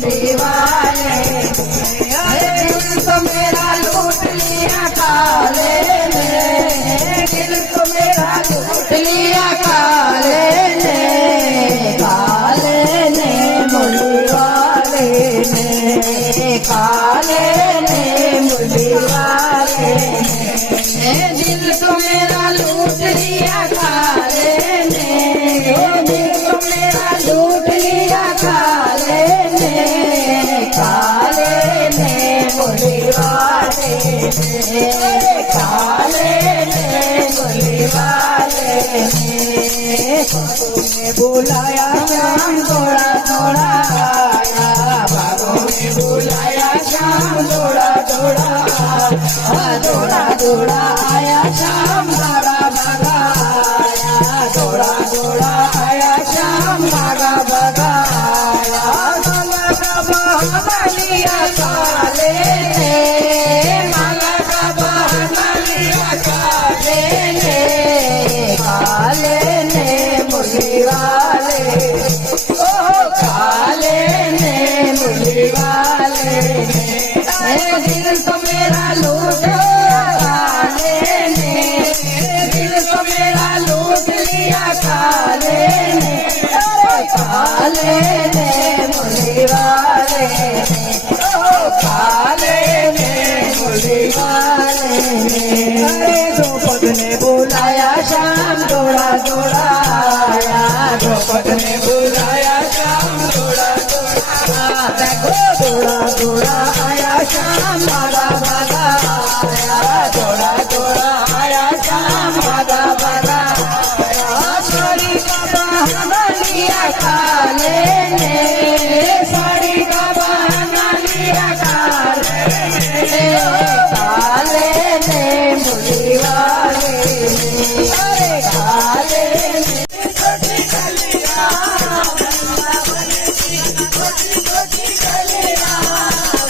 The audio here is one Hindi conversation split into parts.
दीवाने दिल तो मेरा लूट लिया काले ने, दिल तो मेरा लूट लिया काले ने मुरली वाले ने, काले ने मुरली वाले ने, दिल तो मेरा लूट लिया काले ने, दिल तो मेरा लूट लिया काले ने, काले ने मुरली वाले ने, काले ने मुरली वाले ने। तूने बुलाया शाम थोड़ा थोड़ा आया, बागों ने बुलाया शाम थोड़ा थोड़ा, थोड़ा थोड़ा आया शाम भागा भागा आया, थोड़ा थोड़ा आया शाम भागा भागा आया। माला का बहाना लिया काले ने, माला का बहाना लिया काले ने, काले ने मुरली वाले, ओ काले ने मुरली वाले ने, दिल तो मेरा लूट काले ने, दिल तो मेरा लूट लिया काले ने, काले ने मुरली वाले ने, ओ काले ने मुरली वाले ने। द्रौपद ने बुलाया शाम थोड़ा थोड़ा आया, द्रौपद ने बुलाया शाम थोड़ा थोड़ा, देखो थोड़ा थोड़ा आया शाम भागा भागा आया, थोड़ा थोड़ा आया शाम भागा भागा आया। साड़ी का बहाना लिया काले ने, साड़ी का बहाना लिया काले ने, काले ने मुरली वाले ने, अरे काले ने। छोटी गलियां वृंदावन की, छोटी छोटी गलियां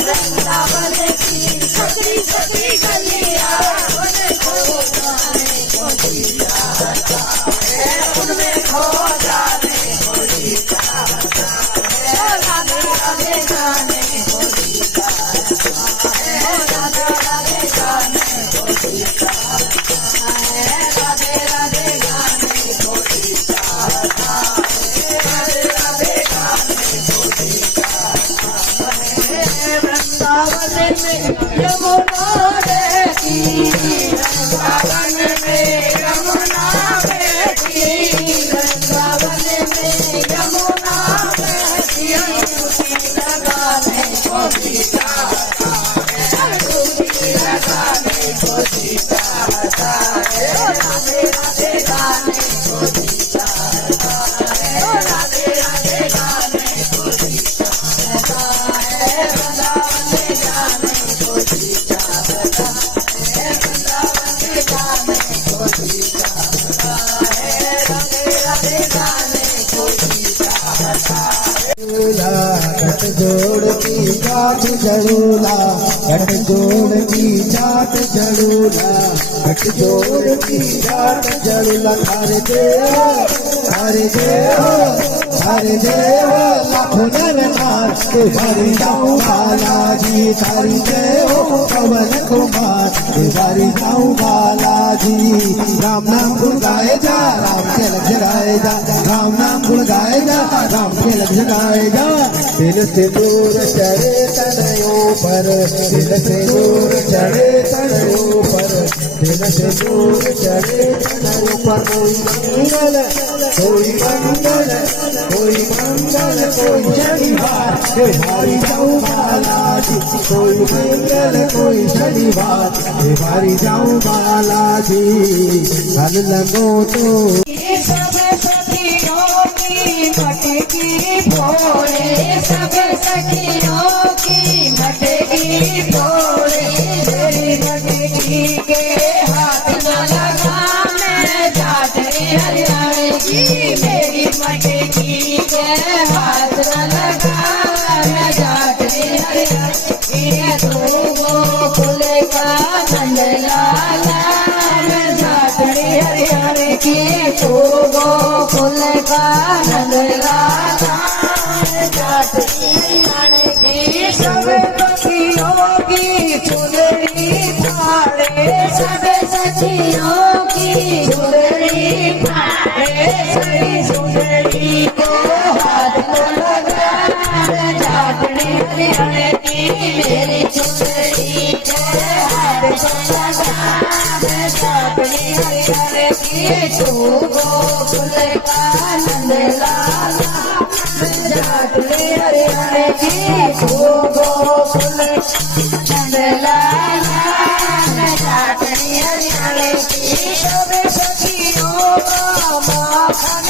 वृंदावन की, छोटी छोटी गलियां उनमें खो जाने को जी चाहता है, राधे राधे जाने को जी चाहता है, राधे राधे जाने को जी चाहता है, राधे राधे जाने को जी चाहता है, राधे राधे जाने को जी चाहता है। वृंदावन में यमुना बहती, वृंदावन में यमुना बहती, वृंदावन में यमुना बहती, डुबकी लगाने को जी चाहता है, डुबकी लगाने को जी चाहता है, राधे राधे गाने को जी चाहता है, राधे राधे गाने को जी चाहता है, वृंदावन में जाने को जी चाहता है, वृंदावन में जाने को जी चाहता है, राधे राधे गाने को जी चाहता है। गठ जोड़ की जाट जड़ूला, गठ जोड़ की जाट जड़ूला, गठ जोड़ की जाट जड़ूला, हरे देव हरे देव हरे देव लाखों नर नार तुम्हारी जाऊं बालाजी, तारी जय हो पवन कुमार तुम्हारी जाऊं बालाजी। राम नाम गुण गाए जा, राम के लग जगाए जा, राम नाम गुण गाए जा, राम के लग जगाए जा। दिल से दूर चढ़े तनयों पर, दिल से दूर चढ़े तनयों पर, दिल से दूर चढ़े तनयों पर। कोई मंगल कोई मंगल कोई मंगल कोई शनिवार तुम्हारी जाऊं बालाजी, कोई मंगल कोई शनिवार तुम्हारी जाऊं बालाजी। हल लगो तो सब सखियों की मटकी फोड़े, सब सखियों की मटकी फोड़े, मेरी मटकी के हाथ न लगा मैं जाट हरियाणा की, मेरी मटकी के हाथ न लगा मैं जाट हरियाणा की। तू गोकुल का नंदलाला मैं जाट हरियाणा की, तू गोकुल का नंदलाला मैं जाट हरियाणा सबे सखियों की चुनरी फाड़े सबे सखियों की चुनरी फाड़े सही चुनरी को हाथ को लगा जाटने हरियाणे की मेरी चुनरी को हाथ को लगा जाटने हरियाणे की तू गोकुल का नंद लाला जाटने हरियाणे की तू गोकुल नंद लाला जाटने हरियाणे की सबे सखियों का माखन